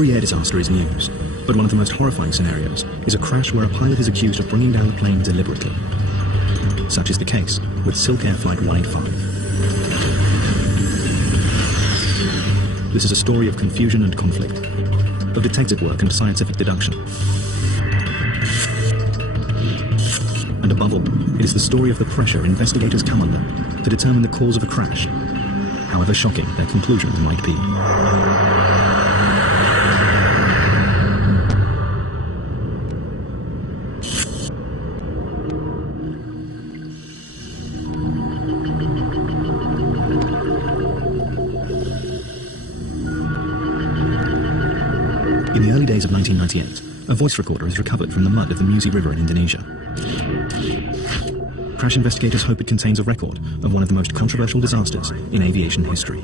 Every air disaster is news, but one of the most horrifying scenarios is a crash where a pilot is accused of bringing down the plane deliberately. Such is the case with SilkAir Flight 185. This is a story of confusion and conflict, of detective work and scientific deduction. And above all, it is the story of the pressure investigators come under to determine the cause of a crash, however shocking their conclusions might be. In the early days of 1998, a voice recorder is recovered from the mud of the Musi River in Indonesia. Crash investigators hope it contains a record of one of the most controversial disasters in aviation history.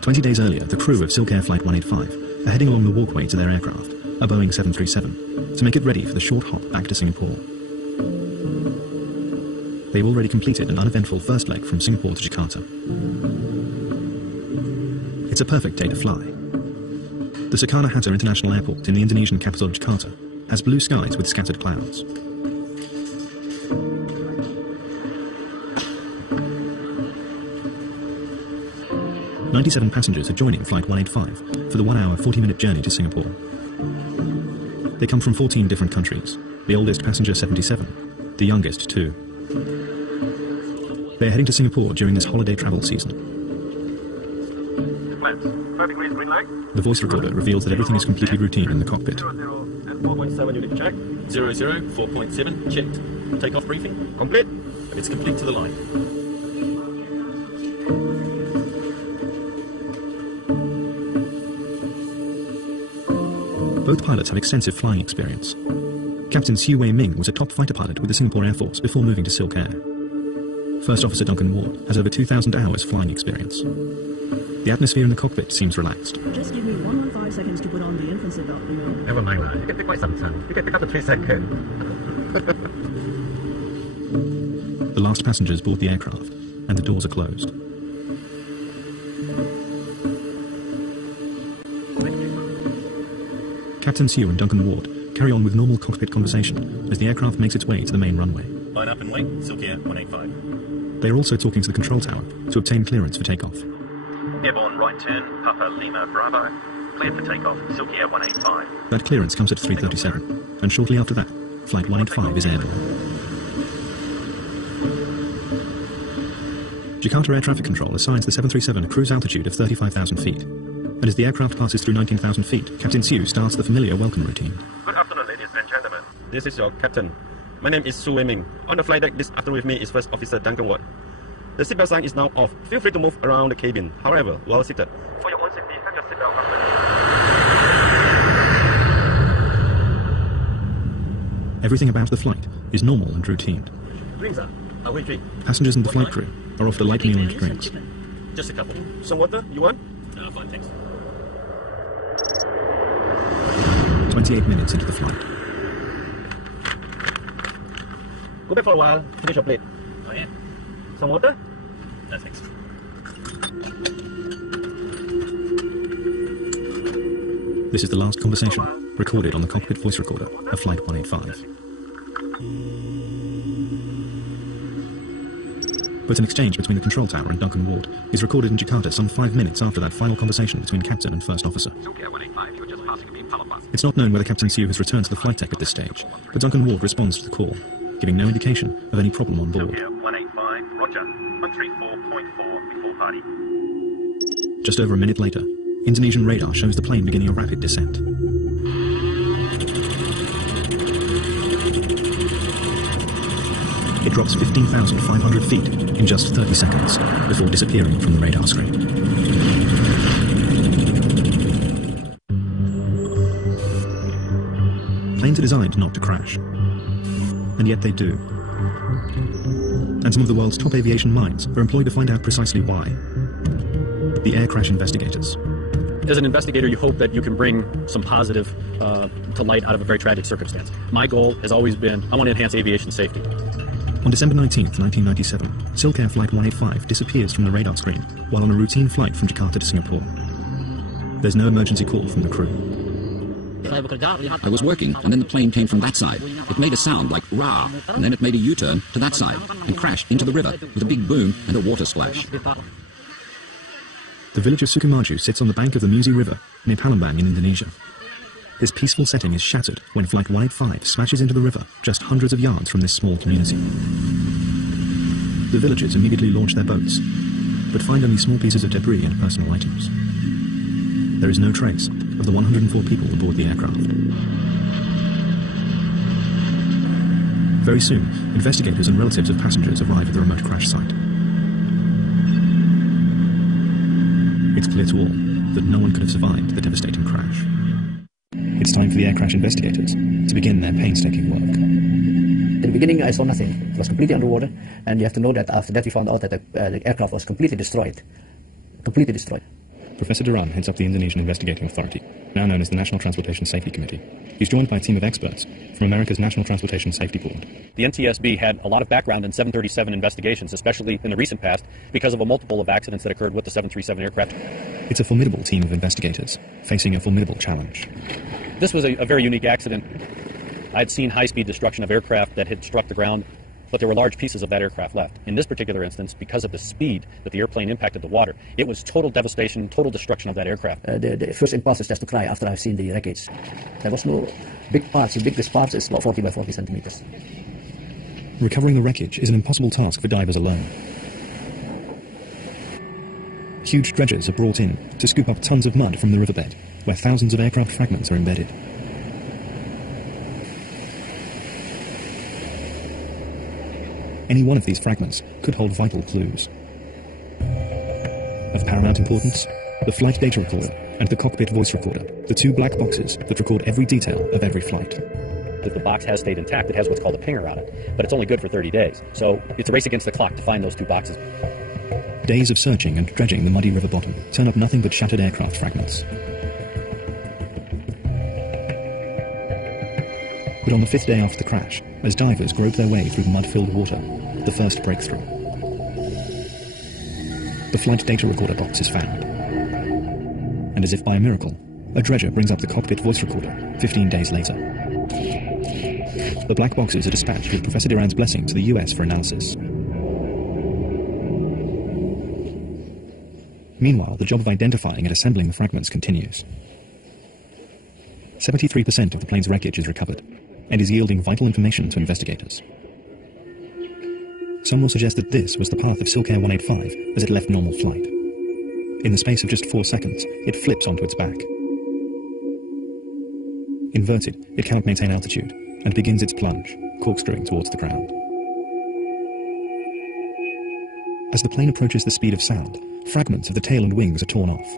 20 days earlier, the crew of SilkAir Flight 185 are heading along the walkway to their aircraft, a Boeing 737, to make it ready for the short hop back to Singapore. They've already completed an uneventful first leg from Singapore to Jakarta. It's a perfect day to fly. The Soekarno-Hatta International Airport in the Indonesian capital Jakarta has blue skies with scattered clouds. "97 passengers are joining Flight 185 for the 1 hour 40-minute journey to Singapore. They come from 14 different countries, the oldest passenger 77, the youngest 2. They're heading to Singapore during this holiday travel season. The voice recorder reveals that everything is completely routine in the cockpit. 4.7 unit check. 00, 4.7 checked. Takeoff briefing complete, and it's complete to the line. Both pilots have extensive flying experience. Captain Sioux Ming was a top fighter pilot with the Singapore Air Force before moving to SilkAir. First Officer Duncan Ward has over 2,000 hours flying experience. The atmosphere in the cockpit seems relaxed. Just give me 115 seconds to put on the infancy belt, you know. Never mind, you can take quite some time. You can pick up the 3 seconds. The last passengers board the aircraft, and the doors are closed. Captain Sioux and Duncan Ward carry on with normal cockpit conversation as the aircraft makes its way to the main runway. Line up and wait, SilkAir 185. They are also talking to the control tower to obtain clearance for takeoff. Airborne right turn, Papa Lima Bravo. Cleared for takeoff, SilkAir 185. That clearance comes at 3:37, and shortly after that, Flight 185 is airborne. Jakarta Air Traffic Control assigns the 737 a cruise altitude of 35,000 feet. And as the aircraft passes through 19,000 feet, Captain Sioux starts the familiar welcome routine. Good afternoon, ladies and gentlemen. This is your captain. My name is Sioux Ming. On the flight deck this afternoon with me is First Officer Duncan Ward. The seatbelt sign is now off. Feel free to move around the cabin. However, while seated, for your own safety, have your seatbelt fastened. Everything about the flight is normal and routine. Drinks, away drink. Passengers and the flight crew are offered a light meal and drinks. Just a couple. Some water, you want? No, fine, thanks. 28 minutes into the flight. Go back for a while, finish your plate. Oh, yeah? Some water? No, thanks. This is the last conversation recorded on the cockpit voice recorder of Flight 185. But an exchange between the control tower and Duncan Ward is recorded in Jakarta some 5 minutes after that final conversation between Captain and First Officer. It's not known whether Captain Sioux has returned to the flight deck at this stage, but Duncan Ward responds to the call, giving no indication of any problem on board. 185, roger. 134.4 before party. Just over a minute later, Indonesian radar shows the plane beginning a rapid descent. It drops 15,500 feet in just 30 seconds before disappearing from the radar screen. Planes are designed not to crash, and yet they do. And some of the world's top aviation minds are employed to find out precisely why. The air crash investigators. As an investigator, you hope that you can bring some positive to light out of a very tragic circumstance. My goal has always been, I want to enhance aviation safety. On December 19, 1997, SilkAir Flight 185 disappears from the radar screen while on a routine flight from Jakarta to Singapore. There's no emergency call from the crew. I was working, and then the plane came from that side. It made a sound like rah, and then it made a U-turn to that side and crashed into the river with a big boom and a water splash. The village of Sukamaju sits on the bank of the Musi River near Palembang in Indonesia. This peaceful setting is shattered when Flight 185 smashes into the river just hundreds of yards from this small community. The villagers immediately launch their boats, but find only small pieces of debris and personal items. There is no trace of the 104 people aboard the aircraft. Very soon, investigators and relatives of passengers arrive at the remote crash site. It's clear to all that no one could have survived the devastating crash. It's time for the air crash investigators to begin their painstaking work. In the beginning, I saw nothing. It was completely underwater, and you have to know that after that we found out that the aircraft was completely destroyed. Completely destroyed. Professor Duran heads up the Indonesian Investigating Authority, now known as the National Transportation Safety Committee. He's joined by a team of experts from America's National Transportation Safety Board. The NTSB had a lot of background in 737 investigations, especially in the recent past, because of a multiple of accidents that occurred with the 737 aircraft. It's a formidable team of investigators, facing a formidable challenge. This was a very unique accident. I'd seen high-speed destruction of aircraft that had struck the ground, but there were large pieces of that aircraft left. In this particular instance, because of the speed that the airplane impacted the water, it was total devastation, total destruction of that aircraft. The first impulse is just to cry after I've seen the wreckage. There was no big parts. The biggest parts is about 40 by 40 centimeters. Recovering the wreckage is an impossible task for divers alone. Huge dredgers are brought in to scoop up tons of mud from the riverbed, where thousands of aircraft fragments are embedded. Any one of these fragments could hold vital clues. Of paramount importance, the flight data recorder and the cockpit voice recorder, the two black boxes that record every detail of every flight. If the box has stayed intact, it has what's called a pinger on it, but it's only good for 30 days. So it's a race against the clock to find those two boxes. Days of searching and dredging the muddy river bottom turn up nothing but shattered aircraft fragments. But on the fifth day after the crash, as divers grope their way through the mud-filled water, the first breakthrough. The flight data recorder box is found. And as if by a miracle, a dredger brings up the cockpit voice recorder 15 days later. The black boxes are dispatched with Professor Duran's blessing to the US for analysis. Meanwhile, the job of identifying and assembling the fragments continues. 73% of the plane's wreckage is recovered, and is yielding vital information to investigators. Some will suggest that this was the path of SilkAir 185 as it left normal flight. In the space of just 4 seconds, it flips onto its back. Inverted, it cannot maintain altitude, and begins its plunge, corkscrewing towards the ground. As the plane approaches the speed of sound, fragments of the tail and wings are torn off.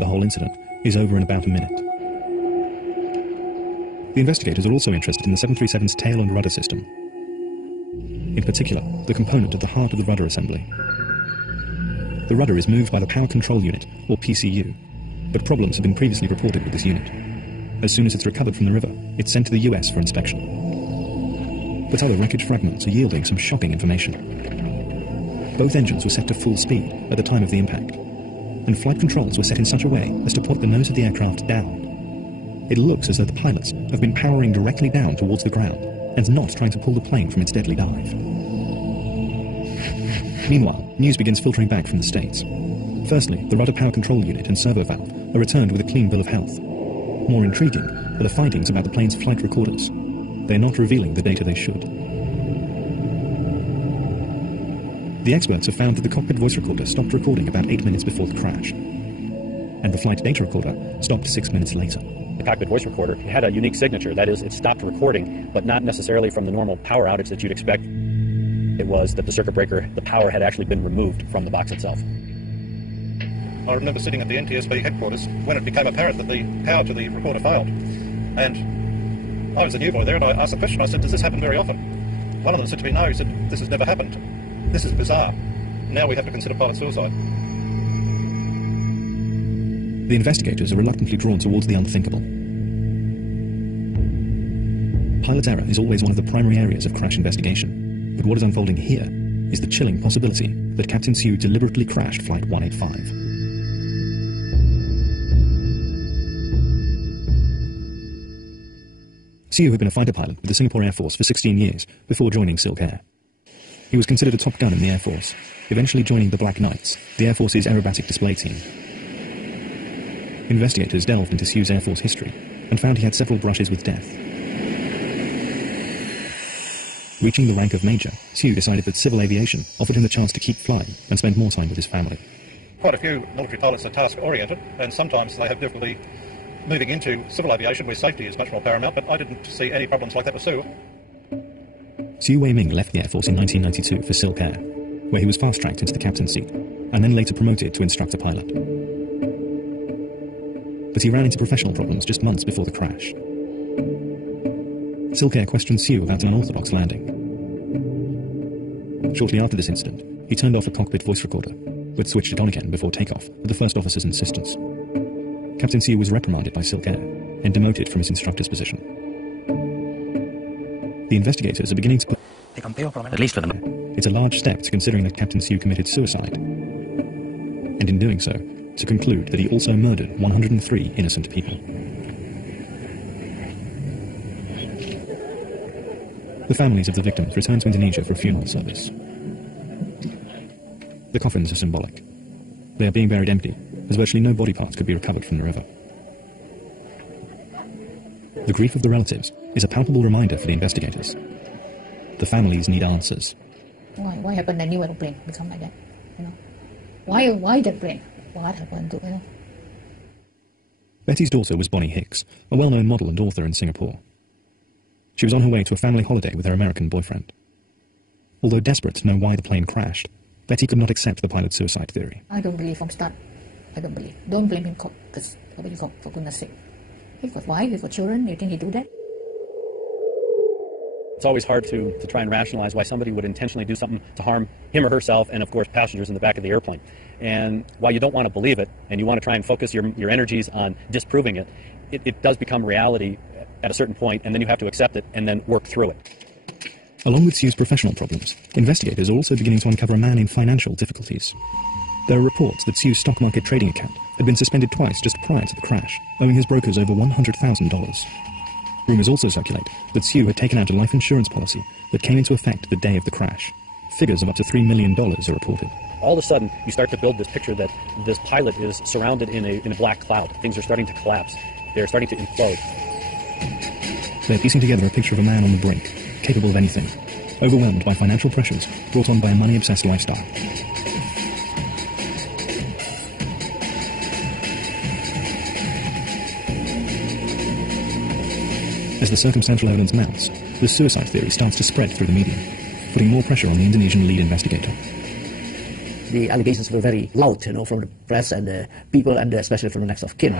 The whole incident is over in about a minute. The investigators are also interested in the 737's tail and rudder system. In particular, the component at the heart of the rudder assembly. The rudder is moved by the Power Control Unit, or PCU, but problems have been previously reported with this unit. As soon as it's recovered from the river, it's sent to the US for inspection. But other wreckage fragments are yielding some shocking information. Both engines were set to full speed at the time of the impact, and flight controls were set in such a way as to point the nose of the aircraft down. It looks as though the pilots have been powering directly down towards the ground and not trying to pull the plane from its deadly dive. Meanwhile, news begins filtering back from the States. Firstly, the rudder power control unit and servo valve are returned with a clean bill of health. More intriguing are the findings about the plane's flight recorders. They are not revealing the data they should. The experts have found that the cockpit voice recorder stopped recording about 8 minutes before the crash, and the flight data recorder stopped 6 minutes later. The cockpit voice recorder had a unique signature. That is, it stopped recording, but not necessarily from the normal power outage that you'd expect. It was that the circuit breaker, the power had actually been removed from the box itself. I remember sitting at the NTSB headquarters when it became apparent that the power to the recorder failed. And I was a new boy there, and I asked the question, I said, does this happen very often? One of them said to me, no, he said, this has never happened. This is bizarre. Now we have to consider pilot suicide. The investigators are reluctantly drawn towards the unthinkable. Pilot error is always one of the primary areas of crash investigation, but what is unfolding here is the chilling possibility that Captain Sioux deliberately crashed Flight 185. Sioux had been a fighter pilot with the Singapore Air Force for 16 years before joining SilkAir. He was considered a top gun in the Air Force, eventually joining the Black Knights, the Air Force's aerobatic display team. Investigators delved into Sioux's Air Force history and found he had several brushes with death. Reaching the rank of Major, Sioux decided that civil aviation offered him the chance to keep flying and spend more time with his family. Quite a few military pilots are task-oriented, and sometimes they have difficulty moving into civil aviation where safety is much more paramount, but I didn't see any problems like that with Sioux. Sioux Wei-ming left the Air Force in 1992 for SilkAir, where he was fast-tracked into the captain's seat, and then later promoted to instructor pilot. But he ran into professional problems just months before the crash. SilkAir questioned Sioux about an unorthodox landing. Shortly after this incident, he turned off a cockpit voice recorder, but switched it on again before takeoff with the first officer's insistence. Captain Sioux was reprimanded by SilkAir and demoted from his instructor's position. The investigators are beginning to put... At least for them. It's a large step to considering that Captain Sioux committed suicide, and in doing so, to conclude that he also murdered 103 innocent people. The families of the victims returned to Indonesia for a funeral service. The coffins are symbolic. They are being buried empty, as virtually no body parts could be recovered from the river. The grief of the relatives is a palpable reminder for the investigators. The families need answers. Why happened that new aeroplane become like that? You know, why that plane? What happened to, you know? Betty's daughter was Bonnie Hicks, a well-known model and author in Singapore. She was on her way to a family holiday with her American boyfriend. Although desperate to know why the plane crashed, Betty could not accept the pilot's suicide theory. I don't believe from start. I don't believe. Don't blame him, because nobody for goodness sake. He's got wife, he's got children. You think he do that? It's always hard to try and rationalize why somebody would intentionally do something to harm him or herself and, of course, passengers in the back of the airplane. And while you don't want to believe it, and you want to try and focus your energies on disproving it, it does become reality at a certain point, and then you have to accept it and then work through it. Along with Sioux's professional problems, investigators are also beginning to uncover a man in financial difficulties. There are reports that Sioux's stock market trading account had been suspended twice just prior to the crash, owing his brokers over $100,000. Rumours also circulate that Sioux had taken out a life insurance policy that came into effect the day of the crash. Figures of up to $3 million are reported. All of a sudden, you start to build this picture that this pilot is surrounded in a black cloud. Things are starting to collapse. They're starting to implode. They're piecing together a picture of a man on the brink, capable of anything, overwhelmed by financial pressures brought on by a money-obsessed lifestyle. As the circumstantial evidence mounts, the suicide theory starts to spread through the media, putting more pressure on the Indonesian lead investigator. The allegations were very loud, you know, from the press and the people, and especially from the next of kin.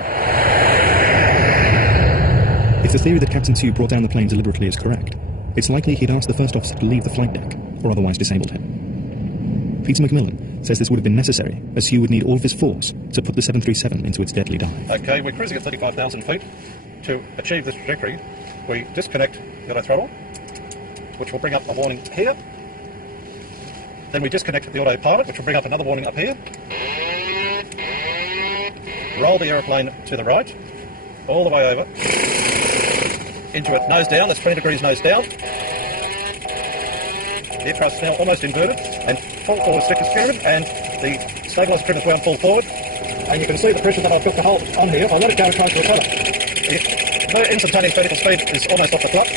If the theory that Captain Sioux brought down the plane deliberately is correct, it's likely he'd asked the first officer to leave the flight deck, or otherwise disabled him. Peter McMillan says this would have been necessary, as Sioux would need all of his force to put the 737 into its deadly dive. Okay, we're cruising at 35,000 feet. To achieve this trajectory, we disconnect the auto throttle, which will bring up a warning here. Then we disconnect the autopilot, which will bring up another warning up here. Roll the aeroplane to the right, all the way over, into it, nose down, that's 20 degrees nose down. The air thrust is now almost inverted, and full forward stick is steering, and the stabiliser trim is wound full forward. And you can see the pressure that I've got to hold on here. If I let it go and try to recover, the instantaneous vertical speed is almost off the clutch.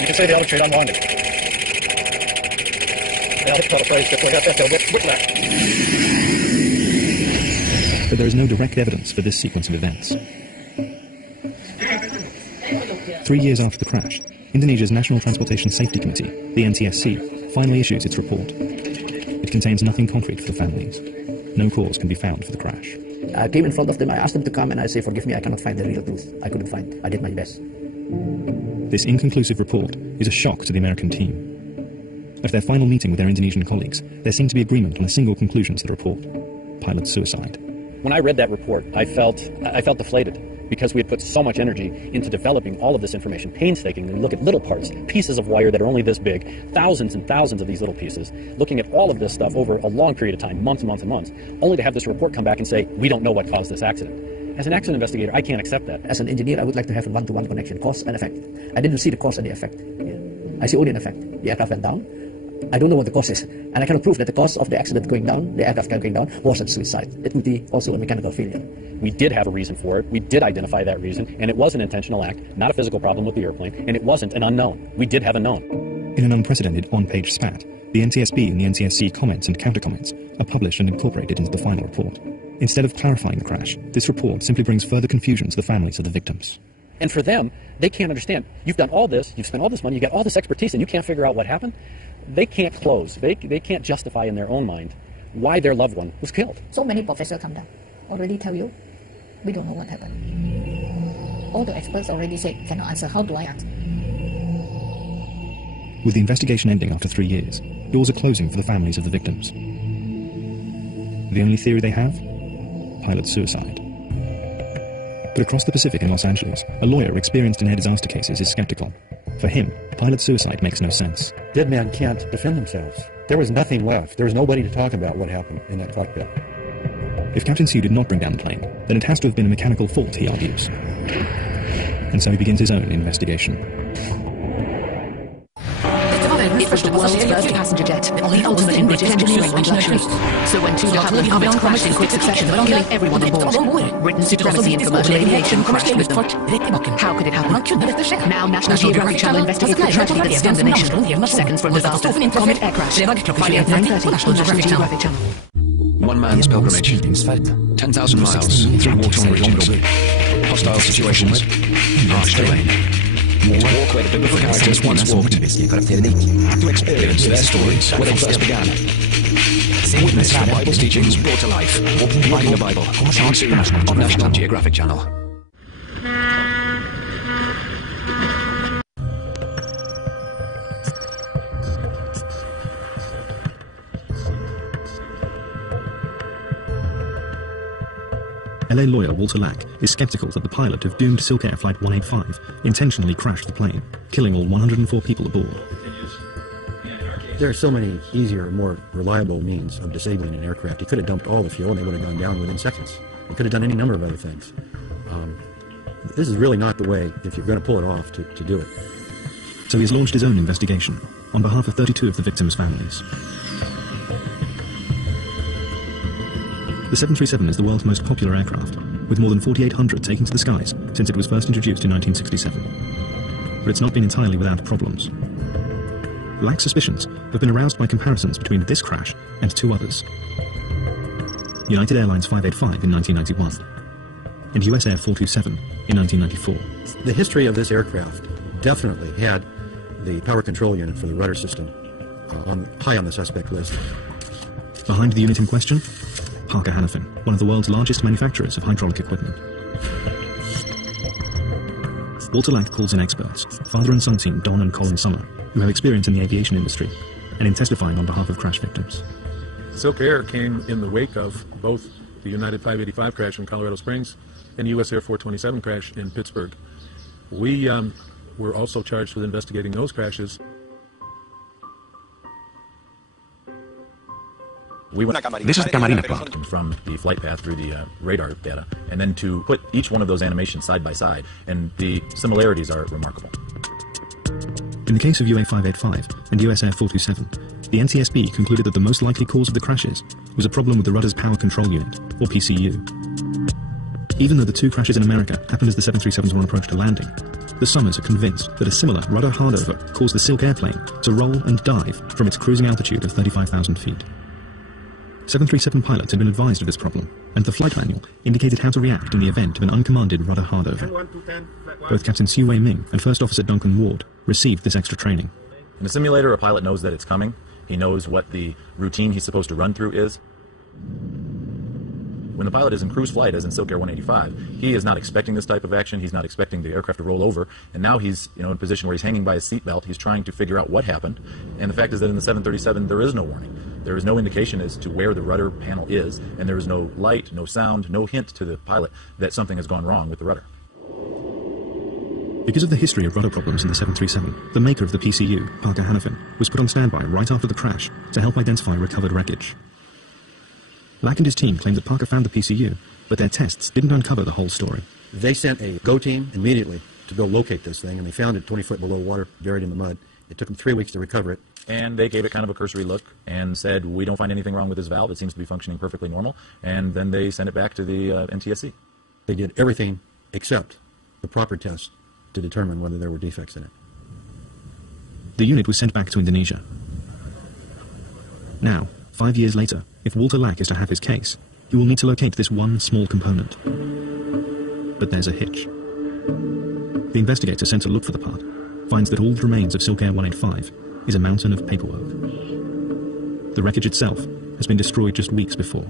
You can see the altitude unwinding. Now let's try to freeze just like that, whiplash. But there is no direct evidence for this sequence of events. 3 years after the crash, Indonesia's National Transportation Safety Committee, the NTSC, finally issues its report. It contains nothing concrete for the families. No cause can be found for the crash. I came in front of them, I asked them to come, and I say, forgive me, I cannot find the real truth. I couldn't find it. I did my best. This inconclusive report is a shock to the American team. At their final meeting with their Indonesian colleagues, there seemed to be agreement on a single conclusion to the report: pilot suicide. When I read that report, I felt deflated. because we had put so much energy into developing all of this information painstakingly. We look at little parts, pieces of wire that are only this big, thousands and thousands of these little pieces, looking at all of this stuff over a long period of time, months and months and months, only to have this report come back and say, we don't know what caused this accident. As an accident investigator, I can't accept that. As an engineer, I would like to have a one-to-one connection, cause and effect. I didn't see the cause and the effect. I see only an effect. The aircraft went down. I don't know what the cause is. And I cannot prove that the cause of the accident going down, the aircraft going down, wasn't suicide. It would be also a mechanical failure. We did have a reason for it. We did identify that reason, and it was an intentional act, not a physical problem with the airplane, and it wasn't an unknown. We did have a known. In an unprecedented one-page spat, the NTSB and the NTSC comments and counter-comments are published and incorporated into the final report. Instead of clarifying the crash, this report simply brings further confusion to the families of the victims. And for them, they can't understand. You've done all this, you've spent all this money, you got all this expertise, and you can't figure out what happened? They can't close. They can't justify in their own mind why their loved one was killed. So many professors come down, already tell you, we don't know what happened. All the experts already said, cannot answer. How do I answer? With the investigation ending after 3 years, doors are closing for the families of the victims. The only theory they have? Pilot suicide. But across the Pacific in Los Angeles, a lawyer experienced in air disaster cases is skeptical. For him, pilot suicide makes no sense. Dead men can't defend themselves. There was nothing left. There was nobody to talk about what happened in that cockpit. If Captain Sioux did not bring down the plane, then it has to have been a mechanical fault, he argues. And so he begins his own investigation. It was the world's first passenger jet, the ultimate in British engineering and luxury. So when two Japanese aircraft crashed in quick succession, killing everyone on board, Britain's supremacy in commercial aviation crashed with them. How could it happen? Now National Geographic Channel investigates the tragedy that stunned the nation. Seconds from disaster, comet air crash. Friday at 9:30, National Geographic Channel. One man's pilgrimage, 10,000 miles through water regions, hostile situations, harsh terrain. To walk where the biblical characters once walked, to experience their stories where they first began. Witness the Bible's teachings brought to life, reading the Bible, coming soon on National Geographic Channel. LA lawyer Walter Lack is skeptical that the pilot of doomed SilkAir Flight 185 intentionally crashed the plane, killing all 104 people aboard. There are so many easier, more reliable means of disabling an aircraft. He could have dumped all the fuel and they would have gone down within seconds. He could have done any number of other things. This is really not the way, if you're going to pull it off, to do it. So he has launched his own investigation on behalf of 32 of the victims' families. The 737 is the world's most popular aircraft, with more than 4,800 taken to the skies since it was first introduced in 1967. But it's not been entirely without problems. Lack's suspicions have been aroused by comparisons between this crash and two others. United Airlines 585 in 1991 and US Air 427 in 1994. The history of this aircraft definitely had the power control unit for the rudder system high on the suspect list. Behind the unit in question, Parker Hannafin, one of the world's largest manufacturers of hydraulic equipment. Walter Lack calls in experts, father and son team Don and Colin Summer, who have experience in the aviation industry, and in testifying on behalf of crash victims. SilkAir came in the wake of both the United 585 crash in Colorado Springs and US Air 427 crash in Pittsburgh. We were also charged with investigating those crashes. This is the Camarina plot. From the flight path through the radar data, and then to put each one of those animations side by side, and the similarities are remarkable. In the case of UA 585 and US Air 427, the NTSB concluded that the most likely cause of the crashes was a problem with the rudder's power control unit, or PCU. Even though the two crashes in America happened as the 737s were on approach to landing, the Summers are convinced that a similar rudder hardover caused the SilkAir plane to roll and dive from its cruising altitude of 35,000 feet. 737 pilots had been advised of this problem, and the flight manual indicated how to react in the event of an uncommanded rudder hardover. Both Captain Sioux Ming and First Officer Duncan Ward received this extra training. In a simulator, a pilot knows that it's coming. He knows what the routine he's supposed to run through is. When the pilot is in cruise flight, as in SilkAir 185, he is not expecting this type of action. He's not expecting the aircraft to roll over, and now he's in a position where he's hanging by his seatbelt. He's trying to figure out what happened, and the fact is that in the 737 there is no warning. There is no indication as to where the rudder panel is, and there is no light, no sound, no hint to the pilot that something has gone wrong with the rudder. Because of the history of rudder problems in the 737, the maker of the PCU, Parker Hannafin, was put on standby right after the crash to help identify recovered wreckage. Lack and his team claimed that Parker found the PCU, but their tests didn't uncover the whole story. They sent a GO team immediately to go locate this thing, and they found it 20 foot below water, buried in the mud. It took them 3 weeks to recover it. And they gave it kind of a cursory look and said, we don't find anything wrong with this valve. It seems to be functioning perfectly normal. And then they sent it back to the NTSC. They did everything except the proper test to determine whether there were defects in it. The unit was sent back to Indonesia. Now, 5 years later, if Walter Lack is to have his case, he will need to locate this one small component. But there's a hitch. The investigator sent to look for the part finds that all that remains of SilkAir 185 is a mountain of paperwork. The wreckage itself has been destroyed just weeks before.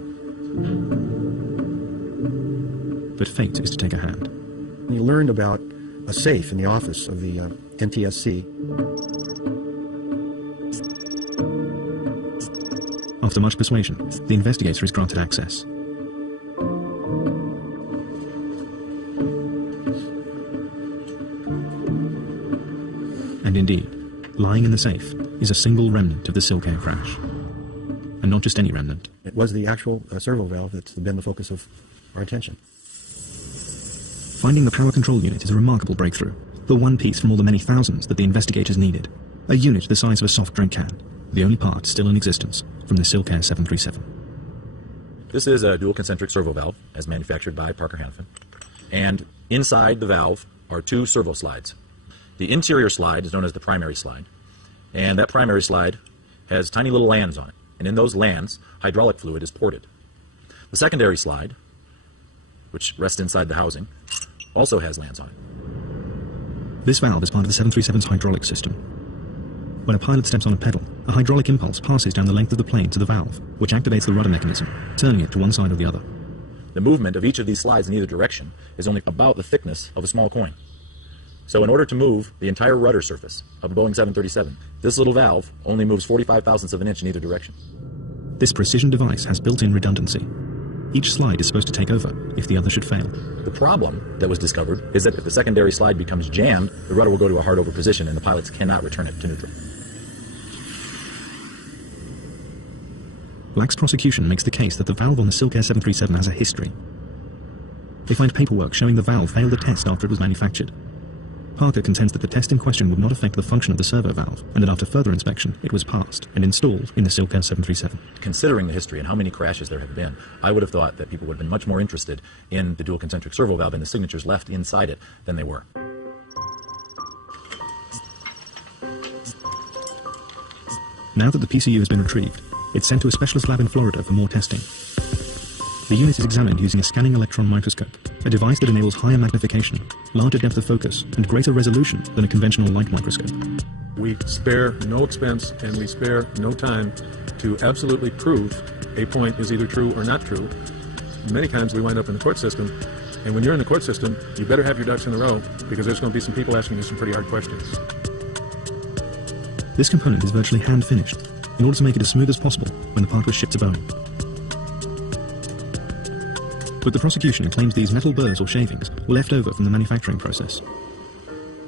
But fate is to take a hand. He learned about a safe in the office of the NTSC. After much persuasion, the investigator is granted access. And indeed, lying in the safe is a single remnant of the SilkAir crash. And not just any remnant. It was the actual servo valve that's been the focus of our attention. Finding the power control unit is a remarkable breakthrough. The one piece from all the many thousands that the investigators needed. A unit the size of a soft drink can. The only part still in existence from the SilkAir 737. This is a dual concentric servo valve, as manufactured by Parker Hannafin. And inside the valve are two servo slides. The interior slide is known as the primary slide. And that primary slide has tiny little lands on it. And in those lands, hydraulic fluid is ported. The secondary slide, which rests inside the housing, also has lands on it. This valve is part of the 737's hydraulic system. When a pilot steps on a pedal, a hydraulic impulse passes down the length of the plane to the valve, which activates the rudder mechanism, turning it to one side or the other. The movement of each of these slides in either direction is only about the thickness of a small coin. So in order to move the entire rudder surface of a Boeing 737, this little valve only moves 45 thousandths of an inch in either direction. This precision device has built-in redundancy. Each slide is supposed to take over if the other should fail. The problem that was discovered is that if the secondary slide becomes jammed, the rudder will go to a hard over position and the pilots cannot return it to neutral. Lack's prosecution makes the case that the valve on the SilkAir 737 has a history. They find paperwork showing the valve failed the test after it was manufactured. Parker contends that the test in question would not affect the function of the servo valve, and that after further inspection, it was passed and installed in the SilkAir 737. Considering the history and how many crashes there have been, I would have thought that people would have been much more interested in the dual concentric servo valve and the signatures left inside it than they were. Now that the PCU has been retrieved, it's sent to a specialist lab in Florida for more testing. The unit is examined using a scanning electron microscope, a device that enables higher magnification, larger depth of focus, and greater resolution than a conventional light microscope. We spare no expense and we spare no time to absolutely prove a point is either true or not true. Many times we wind up in the court system, and when you're in the court system, you better have your ducks in a row, because there's going to be some people asking you some pretty hard questions. This component is virtually hand-finished, in order to make it as smooth as possible when the part was shipped to Boeing. But the prosecution claims these metal burrs or shavings were left over from the manufacturing process.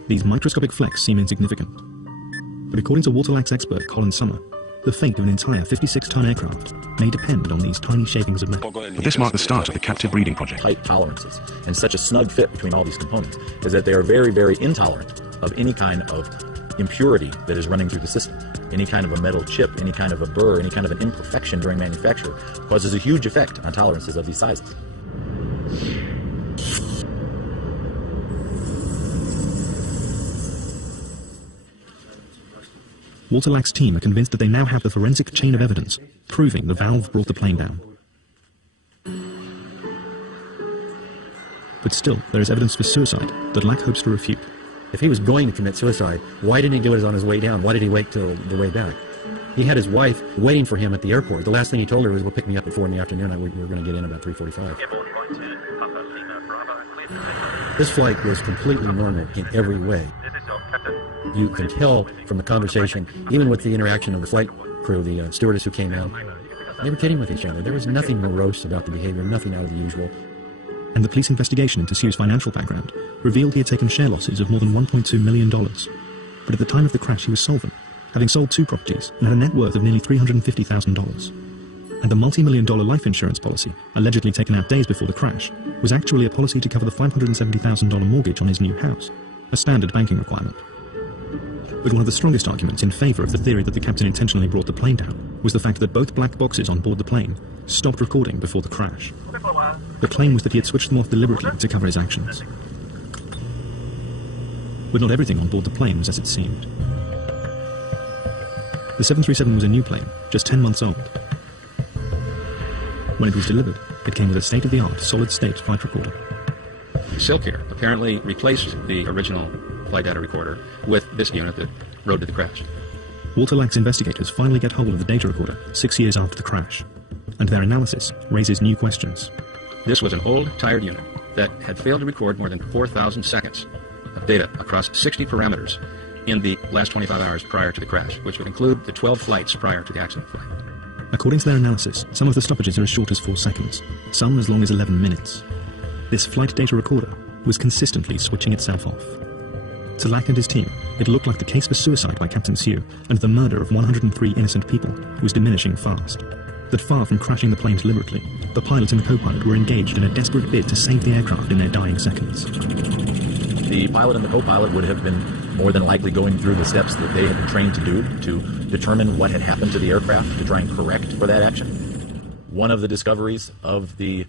These microscopic flecks seem insignificant. But according to Walter Lack's expert Colin Summer, the fate of an entire 56-ton aircraft may depend on these tiny shavings of metal. But this marked the start of the captive breeding project. Tight tolerances and such a snug fit between all these components is that they are very, very intolerant of any kind of impurity that is running through the system. Any kind of a metal chip, any kind of a burr, any kind of an imperfection during manufacture causes a huge effect on tolerances of these sizes. Walter Lack's team are convinced that they now have the forensic chain of evidence proving the valve brought the plane down. But still, there is evidence for suicide that Lack hopes to refute. If he was going to commit suicide, why didn't he do it on his way down? Why did he wait till the way back? He had his wife waiting for him at the airport. The last thing he told her was, we'll pick me up at 4 in the afternoon. We were going to get in about 3:45. This flight was completely normal in every way. You can tell from the conversation, even with the interaction of the flight crew, the stewardess who came out, they were kidding with each other. There was nothing morose about the behavior, nothing out of the usual. and the police investigation into Sioux's financial background revealed he had taken share losses of more than $1.2 million. But at the time of the crash he was solvent, having sold 2 properties and had a net worth of nearly $350,000. And the multi-million-dollar life insurance policy, allegedly taken out days before the crash, was actually a policy to cover the $570,000 mortgage on his new house, a standard banking requirement. But one of the strongest arguments in favour of the theory that the captain intentionally brought the plane down was the fact that both black boxes on board the plane stopped recording before the crash. The claim was that he had switched them off deliberately to cover his actions. But not everything on board the plane was as it seemed. The 737 was a new plane, just 10 months old. When it was delivered, it came with a state-of-the-art solid-state flight recorder. SilkAir apparently replaced the original flight data recorder with this unit that rode to the crash. Walter Lack's investigators finally get hold of the data recorder 6 years after the crash, and their analysis raises new questions. This was an old, tired unit that had failed to record more than 4,000 seconds of data across 60 parameters in the last 25 hours prior to the crash, which would include the 12 flights prior to the accident flight. According to their analysis, some of the stoppages are as short as 4 seconds, some as long as 11 minutes. This flight data recorder was consistently switching itself off. To Lack and his team, it looked like the case for suicide by Captain Sioux and the murder of 103 innocent people was diminishing fast. That far from crashing the plane deliberately, the pilot and the co-pilot were engaged in a desperate bid to save the aircraft in their dying seconds. The pilot and the co-pilot would have been more than likely going through the steps that they had been trained to do to determine what had happened to the aircraft to try and correct for that action. One of the discoveries of the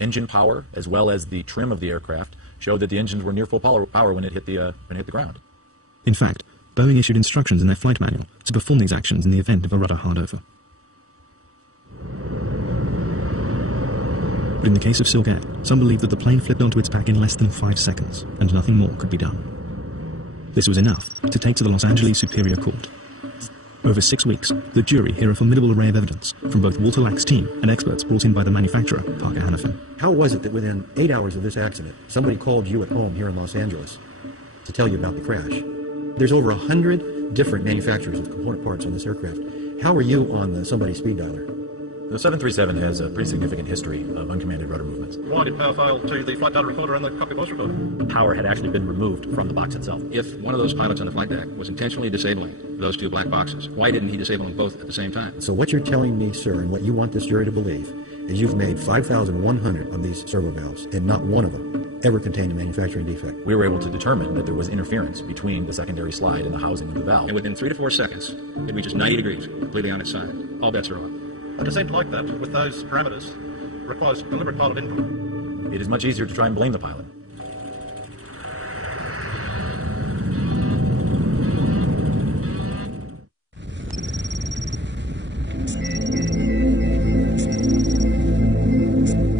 engine power as well as the trim of the aircraft showed that the engines were near full power when it hit the ground. In fact, Boeing issued instructions in their flight manual to perform these actions in the event of a rudder hardover. But in the case of SilkAir, some believe that the plane flipped onto its back in less than 5 seconds, and nothing more could be done. This was enough to take to the Los Angeles Superior Court. Over 6 weeks, the jury hear a formidable array of evidence from both Walter Lack's team and experts brought in by the manufacturer, Parker Hannifin. How was it that within 8 hours of this accident, somebody called you at home here in Los Angeles to tell you about the crash? There's over 100 different manufacturers of component parts on this aircraft. How are you on the somebody speed dialer? The 737 has a pretty significant history of uncommanded rudder movements. Why did power fail to the flight data recorder and the cockpit voice recorder? The power had actually been removed from the box itself. If one of those pilots on the flight deck was intentionally disabling those 2 black boxes, why didn't he disable them both at the same time? So what you're telling me, sir, and what you want this jury to believe, is you've made 5,100 of these servo valves, and not one of them ever contained a manufacturing defect. We were able to determine that there was interference between the secondary slide and the housing of the valve. And within 3 to 4 seconds, it reaches 90 degrees, completely on its side. All bets are off. A descent like that, with those parameters, requires deliberate pilot input. It is much easier to try and blame the pilot.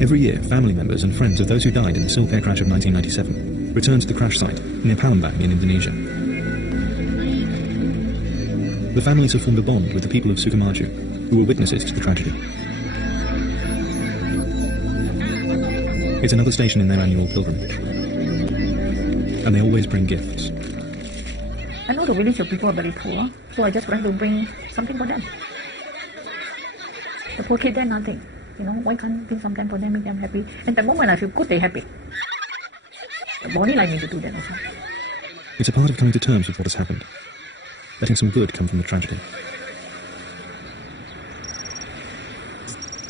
Every year, family members and friends of those who died in the SilkAir crash of 1997 return to the crash site near Palembang in Indonesia. The families have formed a bond with the people of Sukamaju, who were witnesses to the tragedy. It's another station in their annual pilgrimage. And they always bring gifts. I know the village of people are very poor, so I just try to bring something for them. The poor kids, they're nothing. You know, why can't bring something for them, make them happy? And the moment I feel good, they're happy. The body like me to do that as well. It's a part of coming to terms with what has happened. Letting some good come from the tragedy.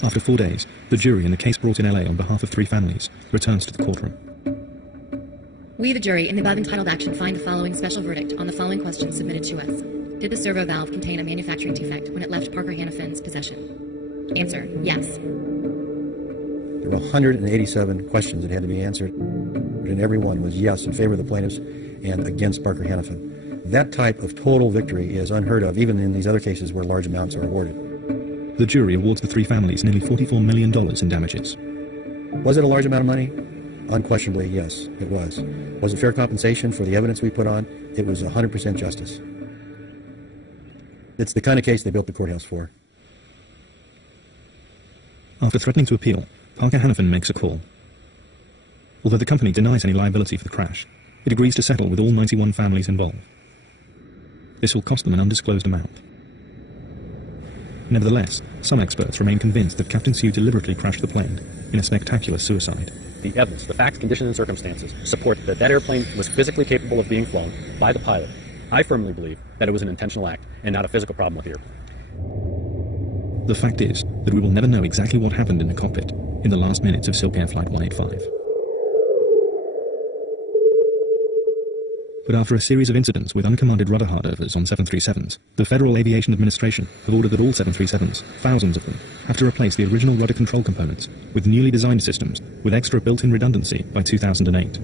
After 4 days, the jury in the case brought in LA on behalf of 3 families returns to the courtroom. We, the jury, in the above entitled action, find the following special verdict on the following questions submitted to us. Did the servo valve contain a manufacturing defect when it left Parker Hannifin's possession? Answer, yes. There were 187 questions that had to be answered, and every one was yes in favor of the plaintiffs and against Parker Hannifin. That type of total victory is unheard of, even in these other cases where large amounts are awarded. The jury awards the 3 families nearly $44 million in damages. Was it a large amount of money? Unquestionably, yes, it was. Was it fair compensation for the evidence we put on? It was 100% justice. It's the kind of case they built the courthouse for. After threatening to appeal, Parker Hannifin makes a call. Although the company denies any liability for the crash, it agrees to settle with all 91 families involved. This will cost them an undisclosed amount. Nevertheless, some experts remain convinced that Captain Sioux deliberately crashed the plane in a spectacular suicide. the evidence, the facts, conditions, and circumstances support that that airplane was physically capable of being flown by the pilot. I firmly believe that it was an intentional act and not a physical problem with the airplane. The fact is that we will never know exactly what happened in the cockpit in the last minutes of SilkAir Flight 185. But after a series of incidents with uncommanded rudder hardovers on 737s, the Federal Aviation Administration have ordered that all 737s, thousands of them, have to replace the original rudder control components with newly designed systems with extra built-in redundancy by 2008.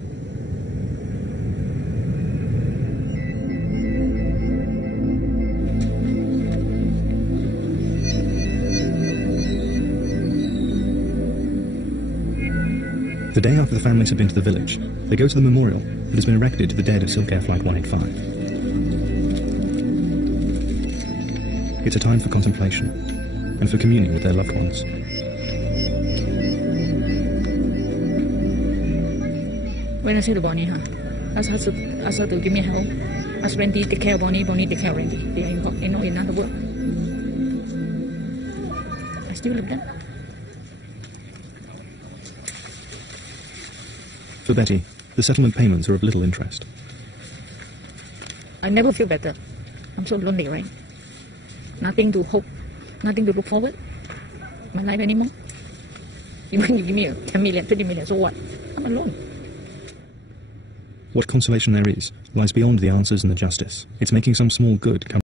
The day after the families have been to the village, they go to the memorial that has been erected to the dead of SilkAir Flight 185. It's a time for contemplation and for communing with their loved ones. When I see the Bonnie, ask her to give me help. Ask Randy take care of Bonnie, Bonnie take care of Randy. They are in another world. I still live there. For Betty, the settlement payments are of little interest. I never feel better. I'm so lonely, right? Nothing to hope, nothing to look forward. My life anymore. Even you give me 10 million, 20 million, so what? I'm alone. What consolation there is lies beyond the answers and the justice. It's making some small good come